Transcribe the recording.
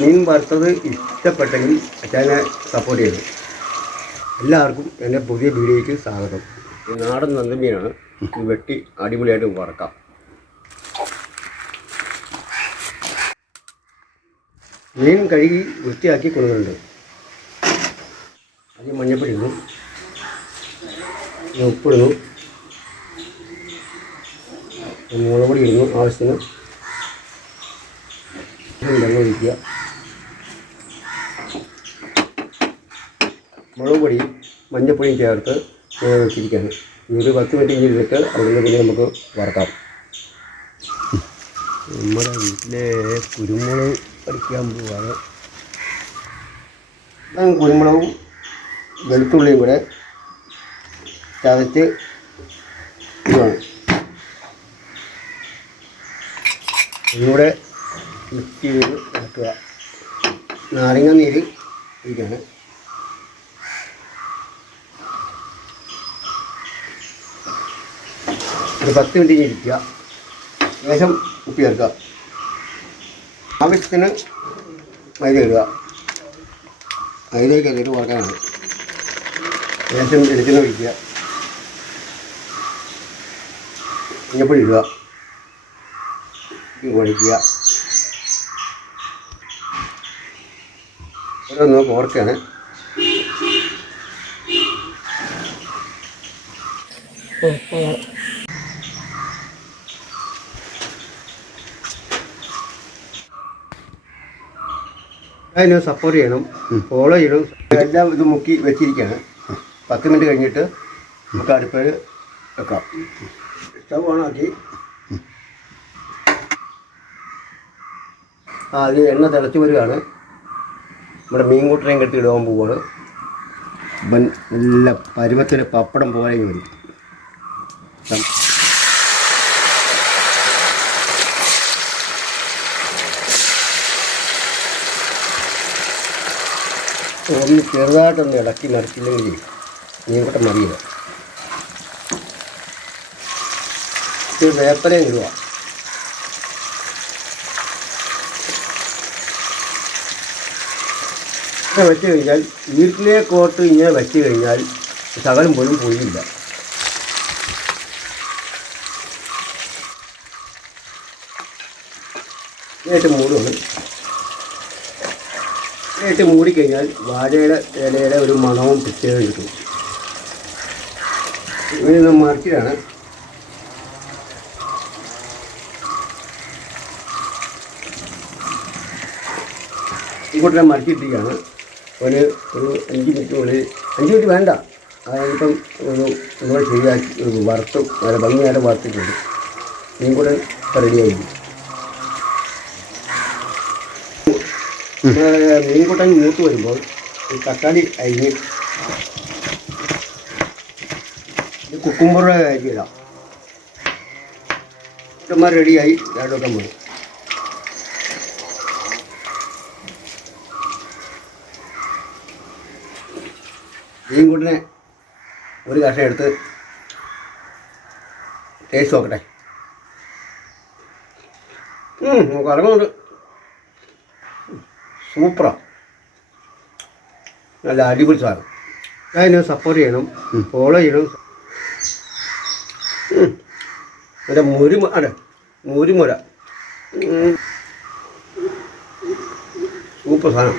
മീൻ വറുത്തത് ഇഷ്ടപ്പെട്ടെങ്കിൽ അച്ഛനെ സപ്പോർട്ട് ചെയ്തു എല്ലാവർക്കും എന്റെ പുതിയ വീഡിയോയ്ക്ക് സ്വാഗതം. നാടൻ നന്ദമീനാണ് ഇത് വെട്ടി അടിപൊളിയായിട്ട് വറക്കാം. മീൻ കഴുകി വൃത്തിയാക്കി കൊണ്ടുവരുന്നുണ്ട് അത് മഞ്ഞപ്പൊടി ഇടുന്നു ഉപ്പിടുന്നു. മുളക് പൊടി ഇടുന്നു ആവശ്യത്തിന്. വെള്ളം ഒഴിക്കുക മുളക് പൊടിയും മഞ്ഞപ്പൊടിയും ചേർത്ത് വെച്ചിരിക്കുകയാണ് ഒരു പത്ത് മിനിറ്റ് ചെയ്തിട്ട് അവിടുന്ന് പിന്നെ നമുക്ക് വറക്കാം. നമ്മുടെ വീട്ടിലെ കുരുമുളക് പഠിക്കാൻ പോവാണ്. കുരുമുളകും വെളുത്തുള്ളിയും കൂടെ ചതച്ച് ഇതാണ് മിക്സ് ചെയ്ത് എടുക്കുക നാരങ്ങ നീര് ഇരിക്കുകയാണ് ഒരു പത്ത് മിനിറ്റ് ഇരിക്കുക. ശേഷം ഉപ്പ് ചേർക്കുക. ആവശ്യത്തിന് മൈദ ഇടുക. മൈദയ്ക്ക് അതിട്ട് കുറക്കാനാണ് ശേഷം വെളിച്ചെണ്ണ ഒഴിക്കുക. മഞ്ഞപ്പൊടി ഇടുക. ഇത് ഓരോന്ന് ഓർക്കാണ്. അതിന് സപ്പോർട്ട് ചെയ്യണം. ഫോളോ ചെയ്യണം. എല്ലാം ഇത് മുക്കി വെച്ചിരിക്കുകയാണ് പത്ത് മിനിറ്റ് കഴിഞ്ഞിട്ട് നമുക്ക് അടുപ്പിൽ വെക്കാം. സ്റ്റവ് ഓണാക്കി ആ അത് എണ്ണ തിളച്ച് വരികയാണ്. നമ്മുടെ മീൻ കൂട്ടനെയും കെട്ടി ഇടാൻ പോവാണ്. ഇപ്പം നല്ല പരുമത്തിന് പപ്പടം പോലെ വരും. ഒന്ന് ചെറുതായിട്ടൊന്ന് ഇളക്കി മറിച്ചില്ലെങ്കിൽ മീൻകൂട്ടം മറിയില്ല ഇത് വേപ്പനയും ഇടുക ഇങ്ങനെ വെച്ച് കഴിഞ്ഞാൽ വീട്ടിലേക്കോട്ട് ഇങ്ങനെ വെച്ച് കഴിഞ്ഞാൽ ശകലം പോലും പോയില്ല. നേരിട്ട് മൂടുകയാണ് നേരിട്ട് മൂടിക്കഴിഞ്ഞാൽ വാഴയുടെ ഇലയുടെ ഒരു മണവും പ്രത്യേകം കിട്ടും. ഇങ്ങനെ മറിച്ചിട്ടാണ് ഇങ്ങോട്ട് മറിച്ചിട്ടിരിക്കുകയാണ്. ഒരു ഒരു അഞ്ച് മിനിറ്റിനുള്ളിൽ അഞ്ച് മിനിറ്റ് വേണ്ട. അതിപ്പം ഒരു നിങ്ങൾ ശരിയാക്കി വറുത്തും നല്ല ഭംഗിയായിട്ട് വറുത്തിട്ടുണ്ട്. നീ കൂടെ റെഡിയായിരിക്കും മീൻകൂട്ടൻ മൂത്ത് വരുമ്പോൾ ഈ തക്കാളി അരിഞ്ഞ് കുക്കുമ്പറുടെ അരിയിടാം ഇഷ്ടന്മാർ റെഡിയായി രണ്ടോട്ടം പോയി മീൻകൂട്ടിനെ ഒരു കഷ എടുത്ത് ടേസ്റ്റ് നോക്കട്ടെ. നമുക്ക് കറങ്ങുന്നുണ്ട് സൂപ്പറാ. നല്ല അടിപൊളി സാധനം. അതിനെ സപ്പോർട്ട് ചെയ്യണം. ഫോളോ ചെയ്യണം. എന്റെ മുരുമ അതെ മുരുമുര. സൂപ്പർ സാധനം.